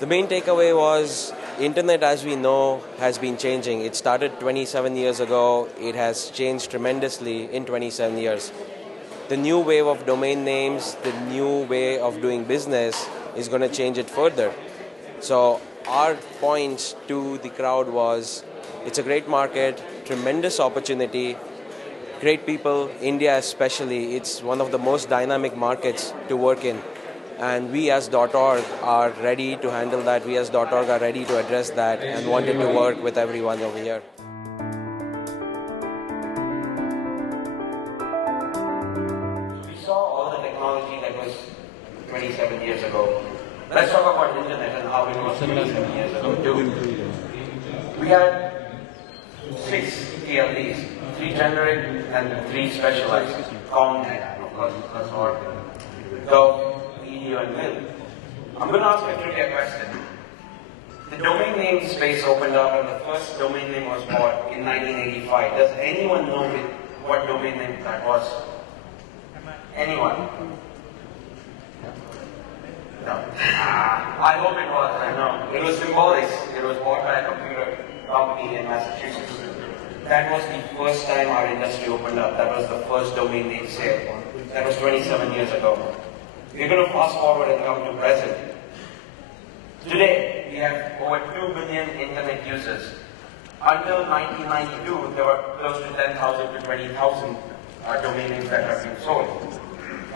The main takeaway was internet as we know has been changing. It started 27 years ago. It has changed tremendously in 27 years. The new wave of domain names, the new way of doing business is going to change it further. So our point to the crowd was, it's a great market, tremendous opportunity, great people, India especially. It's one of the most dynamic markets to work in. And we as .org are ready to handle that. We as .org are ready to address that and wanted to work with everyone over here. We saw all the technology that was 27 years ago. Let's talk about internet and how it was 27 years ago too. We had 6 TLDs, 3 generic and 3 specialized. Comnet, of course, that's more. So, and Will. I'm going to ask a trivia question. The domain name space opened up and the first domain name was bought in 1985. Does anyone know what domain name that was? Anyone? No. I hope it was, I know. It was symbolic. It was bought by a computer company in Massachusetts. That was the first time our industry opened up. That was the first domain name sale. That was 27 years ago. We're going to fast forward and come to present. Today, we have over 2 billion internet users. Until 1992, there were close to 10,000 to 20,000 domain names that have been sold.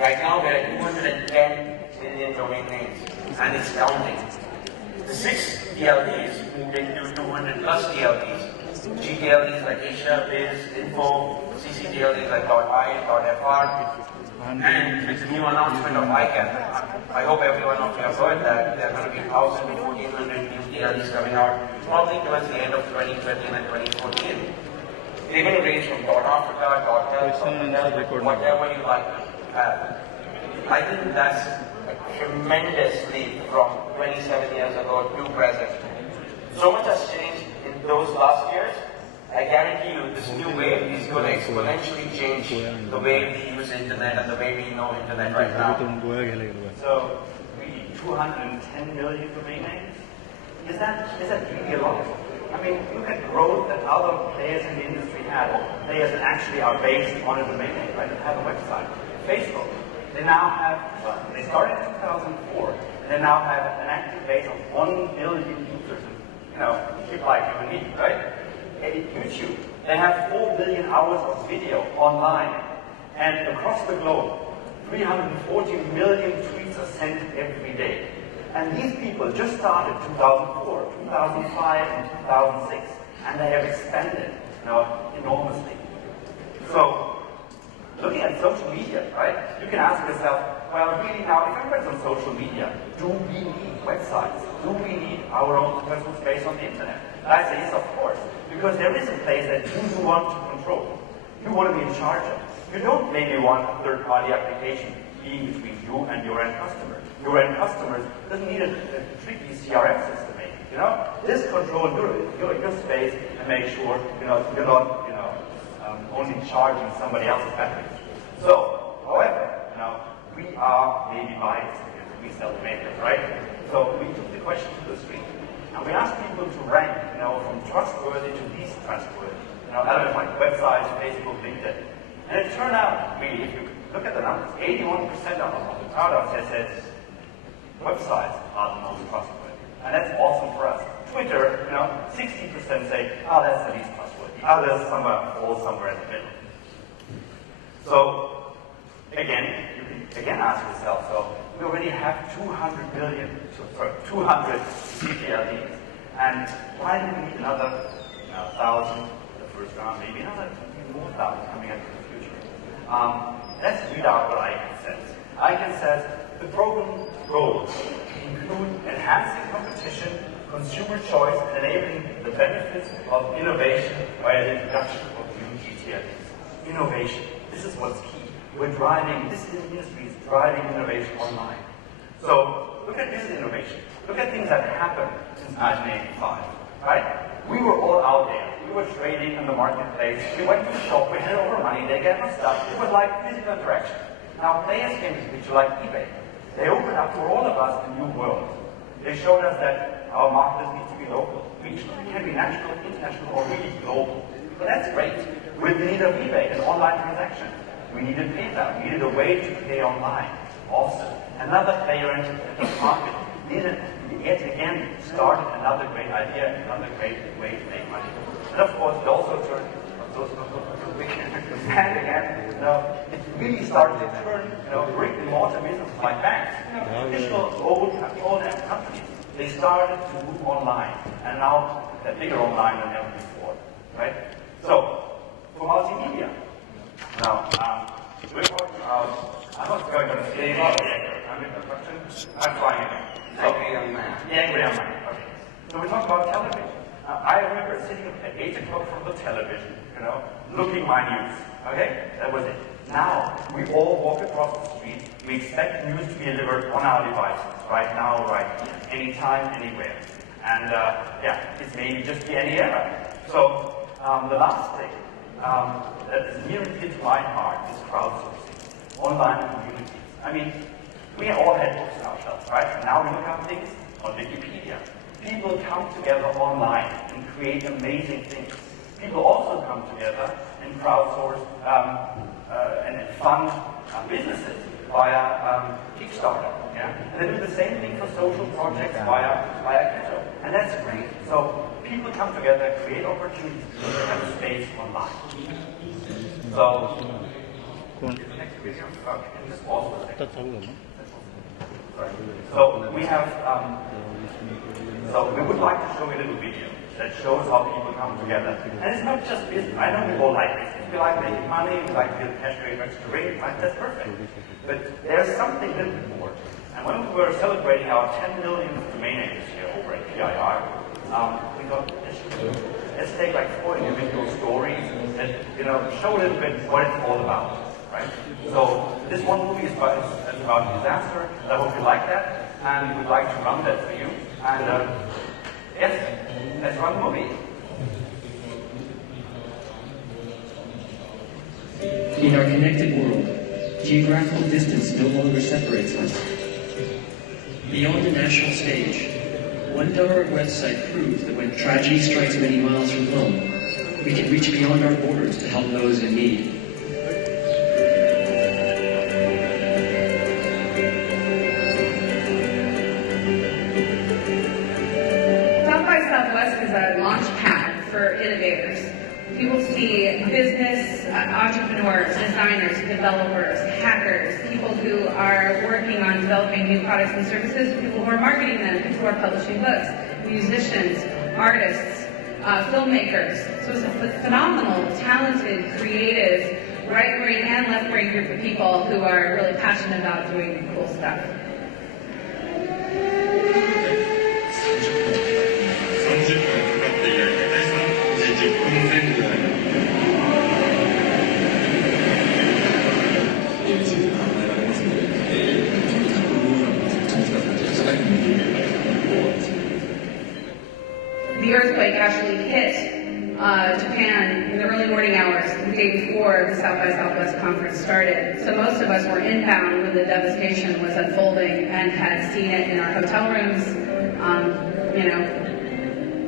Right now, there are 210 million domain names, and it's counting. The 6 TLDs moved into 200 plus TLDs. GTLDs like Asia, Biz, Info, CCTLDs like .I, .fr, and with the new announcement of ICANN, I hope everyone of you have heard that there are going to be 1,000 to 1,400 new TLDs coming out probably towards the end of 2013 and 2014. They're going to range from .Africa, .health, whatever you like to have. I think that's a tremendous leap from 27 years ago to present. So much has changed in those last years. I guarantee you this new wave is going to exponentially change the way we use internet and the way we know internet right now. So we need 210 million domain names. Is that really a lot? I mean, look at growth that other players in the industry have, or players that actually are based on a domain name, right, that have a website. Facebook, they now have, well, they started in 2004, and they now have an active base of 1 million users. You know, people like you and me, right? YouTube, they have 4 billion hours of video online, and across the globe, 340 million tweets are sent every day. And these people just started 2004, 2005, and 2006, and they have expanded, you know, enormously. So, looking at social media, right, you can ask yourself, well, really now, if everybody's on social media, do we need websites? Do we need our own personal space on the internet? And I say yes, of course, because there is a place that you want to control. You want to be in charge of. You don't maybe want a third-party application being between you and your end customer. Your end customer doesn't need a tricky CRM system, maybe. You know, just control your space and make sure you're not only charging somebody else's battery. So, however, we are maybe biased because we sell makers, right? So we took the question to the street. And we asked people to rank, from trustworthy to least trustworthy. Elements like websites, Facebook, LinkedIn. And it turned out, really, if you look at the numbers, 81% of the crowd says websites are the most trustworthy. And that's awesome for us. Twitter, 60% say, oh, that's the least trustworthy. Others fall somewhere in the middle. So, again, you can again ask yourself, so we already have 200 CTLDs. And why do we need another 1,000 the first round, maybe another more 1,000 coming up in the future? Let's read out what ICANN says. ICANN says the program goals include enhancing competition, consumer choice, and enabling the benefits of innovation via the introduction of new GTLDs. Innovation. This is what's key. This industry is driving innovation online. So look at this innovation. Look at things that happened since 1985, right? We were all out there. We were trading in the marketplace. We went to the shop. We handed over money. They gave us stuff. It was like physical interaction. Now players came to the picture like eBay. They opened up for all of us a new world. They showed us that our market doesn't need to be local. Regional. It can be national, international, or really global. But that's great. We need a rebate, an online transaction. We needed PayPal. We needed a way to pay online. Awesome. Another player in the market needed, yet again, started another great idea, another great way to make money. And of course, it also turned, and again, it really started to turn, brick and mortar businesses like banks, traditional old companies. They started to move online, and now they're bigger online than ever before, right? So, for multimedia, now, we're talking about, I'm not going to say about the question. I'm trying again. Angry young man. The angry young man, okay. So we talk about television. I remember sitting at 8 o'clock from the television, looking my news, okay? That was it. Now, we all walk across the street. We expect news to be delivered on our devices, right now, right here, anytime, anywhere. And it's maybe just the any era. So, the last thing that is near and dear to my heart is crowdsourcing, online communities. I mean, we all had books on our shelves, right? Now we look up things on Wikipedia. People come together online and create amazing things. People also come together and crowdsource and fund businesses via Kickstarter. Yeah? And they do the same thing for social projects via Crypto. And that's great. So people come together, create opportunities to have a space online. So, next video. Okay, just pause for a second. So we have, so we would like to show you a little video that shows how people come together. And it's not just business. I know we all like business. We like making money, we like building cash rate, registering, right? That's perfect. But there's something a little bit more. And when we were celebrating our 10 millionth domain name this year over at PIR, we thought, let's take like 4 individual stories and show a little bit what it's all about. Right? So this one movie is about disaster. I hope you like that, and we would like to run that for you. And yes, let's run the movie. In our connected world, geographical distance no longer separates us. Beyond the national stage, one Denmark website proved that when tragedy strikes many miles from home, we can reach beyond our borders to help those in need. Southwest is a launch pad for innovators. People see business entrepreneurs, designers, developers, hackers, people who are working on developing new products and services, people who are marketing them, people who are publishing books, musicians, artists, filmmakers. So it's a phenomenal, talented, creative, right-brain and left-brain group of people who are really passionate about doing cool stuff. The earthquake actually hit Japan in the early morning hours, the day before the South by Southwest conference started. So most of us were inbound when the devastation was unfolding and had seen it in our hotel rooms,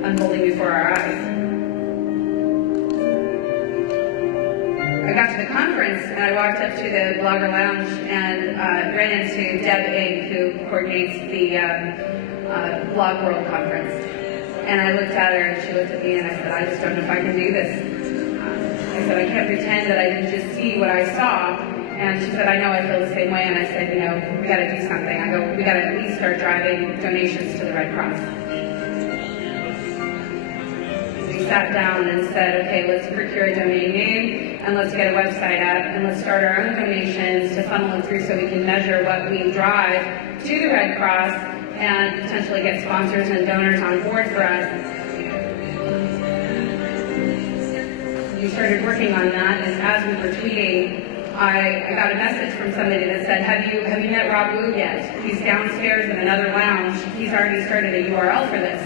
unfolding before our eyes. I got to the conference and I walked up to the Blogger Lounge and ran into Deb Ing, who coordinates the Blog World Conference. And I looked at her and she looked at me and I said, I just don't know if I can do this. I said, I can't pretend that I didn't just see what I saw. And she said, I know, I feel the same way. And I said, we got to do something. I go, we got to at least start driving donations to the Red Cross. We sat down and said, okay, let's procure a domain name and let's get a website up and let's start our own donations to funnel it through so we can measure what we drive to the Red Cross and potentially get sponsors and donors on board for us. We started working on that, and as we were tweeting, I got a message from somebody that said, have you met Rob Wu yet? He's downstairs in another lounge. He's already started a URL for this.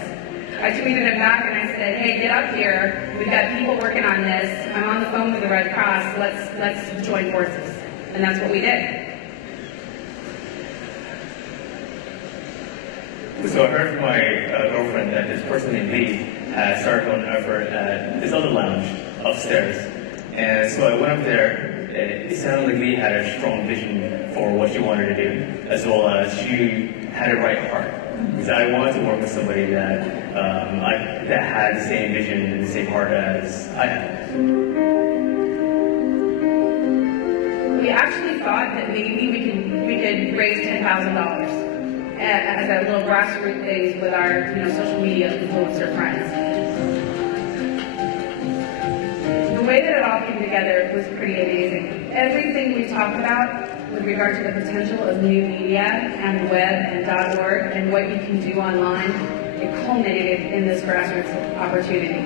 I tweeted him back and I said, hey, get up here. We've got people working on this. I'm on the phone with the Red Cross. Let's join forces. And that's what we did. So I heard from my girlfriend that this person named Lee had started an effort at this other lounge upstairs. And so I went up there. It sounded like Lee had a strong vision for what she wanted to do, as well as she had a right heart. Because I wanted to work with somebody that that had the same vision and the same heart as I had. We actually thought that maybe we could raise $10,000 as a little grassroots thing with our social media influencer friends. The way that it all came together was pretty amazing. Everything we talked about with regard to the potential of new media and the web and .org and what you can do online, it culminated in this grassroots opportunity.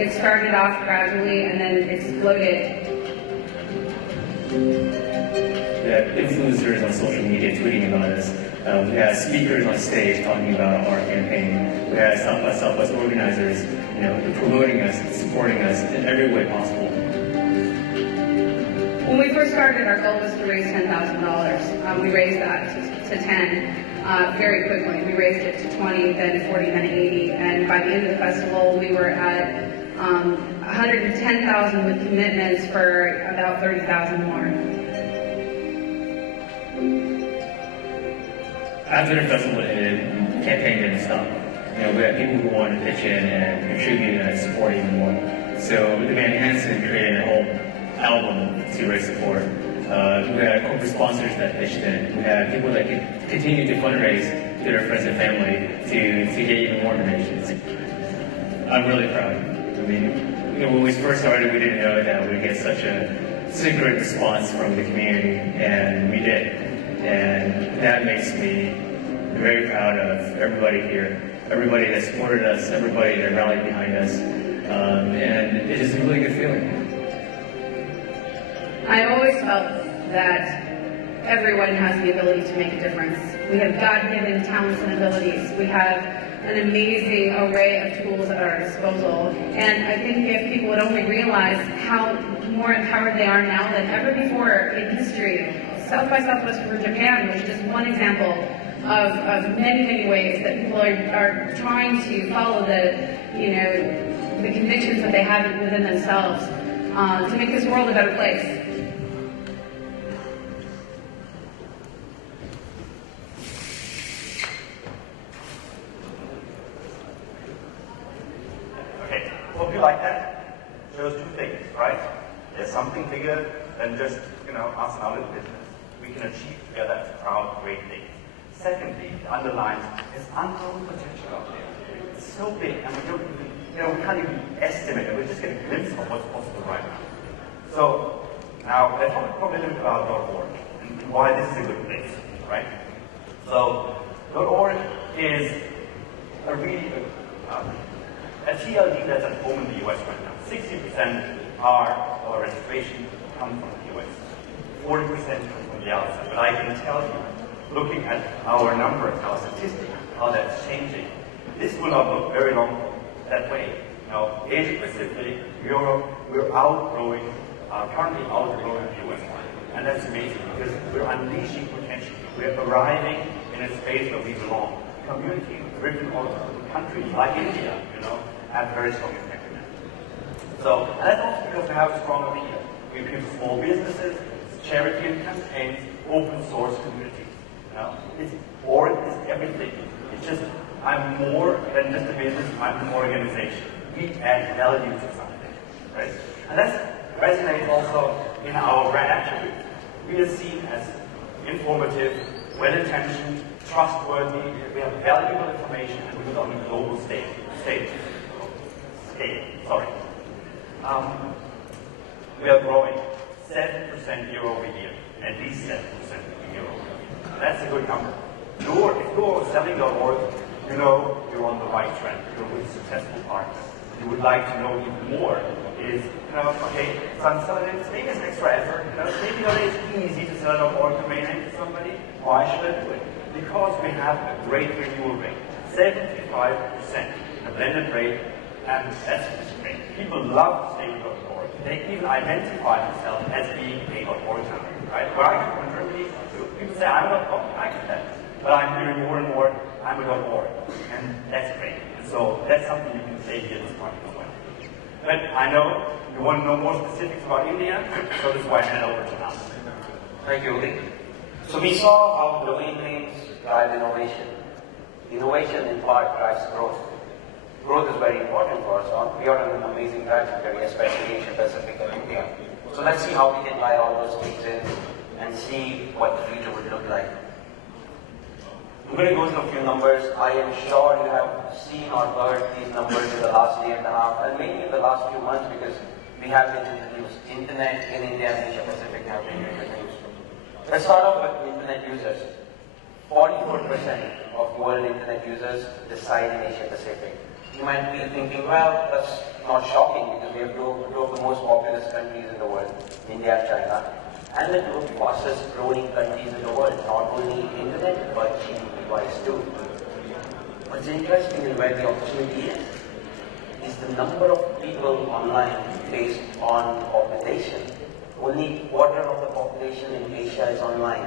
It started off gradually and then exploded. We had influencers on social media tweeting about us. We had speakers on stage talking about our campaign. We had South by Southwest organizers, promoting us, supporting us in every way possible. When we first started, our goal was to raise $10,000. We raised that to 10 very quickly. We raised it to 20, then 40, then 80, and by the end of the festival, we were at 110,000 with commitments for about 30,000 more. After the festival ended, the campaign didn't stop. We had people who wanted to pitch in and contribute and support even more. So the band Hanson created a whole album to raise support. We had corporate sponsors that pitched in. We had people that could continue to fundraise to their friends and family to get even more donations. I'm really proud. I mean, when we first started, we didn't know that we'd get such a great response from the community, and we did. And that makes me very proud of everybody here, everybody that supported us, everybody that rallied behind us, and it is a really good feeling. I always felt that everyone has the ability to make a difference. We have God-given talents and abilities. We have an amazing array of tools at our disposal. And I think if people would only realize how more empowered they are now than ever before in history, South by Southwest for Japan was just one example of many, many ways that people are trying to follow the convictions that they have within themselves to make this world a better place. Okay, hope you like that. Shows two things, right? There's something bigger than just, us and our little business. We can achieve together as a crowd great things. Secondly, it underlines there's unknown potential out there. It's so big, and we can't even estimate it. We're just getting a glimpse of what's possible right now. So now let's talk probably a little bit about .org and why this is a good place, right? So .org is a really a TLD that's at home in the US right now. 60% of our registration come from the US. 40% come from the outside. But I can tell you, looking at our numbers, our statistics, how that's changing, this will not look very long that way. Asia Pacific, Europe, we're currently outgrowing the US market. And that's amazing because we're unleashing potential. We're arriving in a space where we belong. Communities driven countries like India, have very strong impact in that. So, and that's also because we have a strong appeal. We appeal to small businesses, charity and campaigns, open source communities. Org is everything. It's just, I'm more than just a business, I'm an organization. We add value to something, right? And that resonates also in our brand attributes. We are seen as informative, well-intentioned, trustworthy, we have valuable information, and we live on a global scale. We are growing 7% year over year, at least 7% year over year. That's a good number. If you're selling .org, you're on the right track. You're with successful partners. You would like to know even more is, okay, so I'm selling it, maybe it's an extra effort. Maybe it's easy to sell an .org domain name to somebody. Why should I do it? Because we have a great renewal rate, 75%, a blended rate, and that's great. People love staying .org. They even identify themselves as being a .org company, right? Where I come from Germany, people say, I'm .org, I get that. But I'm hearing more and more, I'm a .org, and that's great. And so that's something you can say here this morning as well. But I know you want to know more specifics about India, so this is why I hand over to Anand. Thank you, Uli. So we saw how domain names drive innovation. Innovation in part drives growth. Growth is very important for us. We are on an amazing trajectory, especially Asia Pacific and India. So let's see how we can tie all those things in and see what the future would look like. I'm going to go through a few numbers. I am sure you have seen or heard these numbers in the last year and a half, and maybe in the last few months, because we have been introduced. Internet in India and Asia Pacific have been introduced. Let's start off with internet users. 44% of world internet users reside in Asia Pacific. You might be thinking, well, that's not shocking because we have two of the most populous countries in the world, India and China, and the two fastest growing countries in the world, not only internet but GDP-wise too. What's interesting and where the opportunity is the number of people online based on population. Only quarter of the population in Asia is online.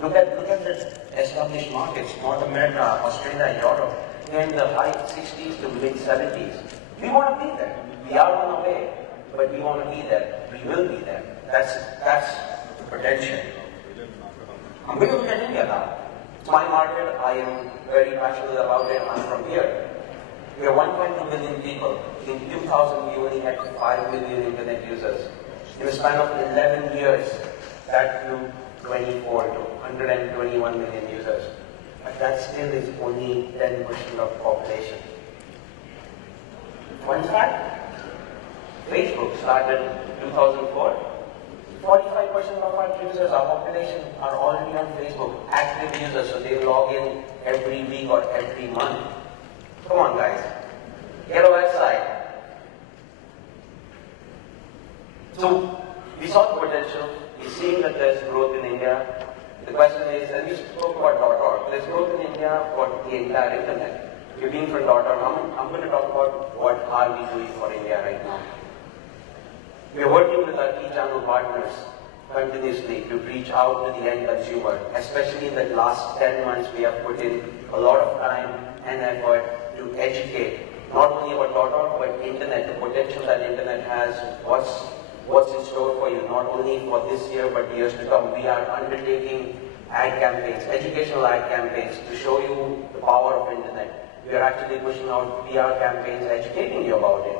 Look at the established markets, North America, Australia, Europe. They're in the high 60s to mid 70s. We want to be there. We are on our way, but we want to be there. We will be there. That's the potential. I'm going to look at India now. It's my market. I am very passionate about it. I'm from here. We are 1.2 billion people. In 2000, we only had 5 million internet users. In the span of 11 years, that grew 24 to 121 million users. But that still is only 10% of the population. Fun fact, Facebook started in 2004. 45% of our users, our population, are already on Facebook, active users, so they log in every week or every month. Come on guys, get a website. So, we saw the potential, we're seeing that there's growth in India. The question is, and we spoke about .org, there's growth in India for the entire internet. You're being from .org, I'm going to talk about what are we doing for India right now. We are working with our key channel partners continuously to reach out to the end consumer. Especially in the last 10 months, we have put in a lot of time and effort to educate, not only about .org, but internet, the potential that internet has, what's in store for you, not only for this year, but years to come. We are undertaking ad campaigns, educational ad campaigns to show you the power of internet. We are actually pushing out PR campaigns, educating you about it.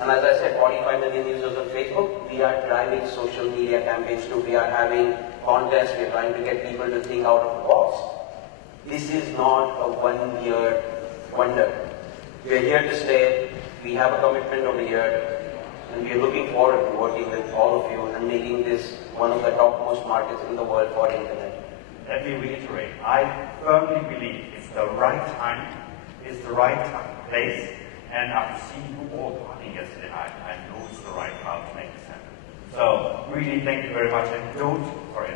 And as I said, 45 million users on Facebook, we are driving social media campaigns too. We are having contests, we are trying to get people to think out of the box. This is not a one-year wonder. We are here to stay, we have a commitment over here, and we are looking forward to working with all of you and making this one of the topmost markets in the world for internet. Let me reiterate, I firmly believe it's the right time, it's the right place, and after seeing you all talking yesterday night, I know it's the right crowd to make this happen. So, really thank you very much, and don't, sorry,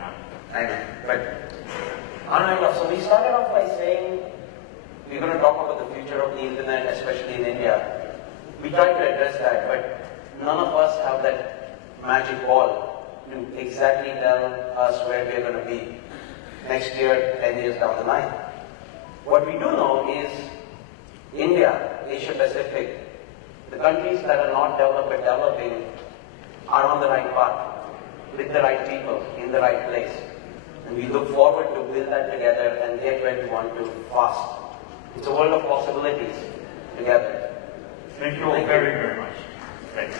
Anand, so we started off by saying we're going to talk about the future of the internet, especially in India. We tried to address that, but none of us have that magic ball to exactly tell us where we're going to be next year, 10 years down the line. What we do know is India, Asia Pacific, the countries that are not developed but developing are on the right path, with the right people, in the right place. And we look forward to build that together and get where we want to fast. It's a world of possibilities together. Thank you all very, very much. Thanks.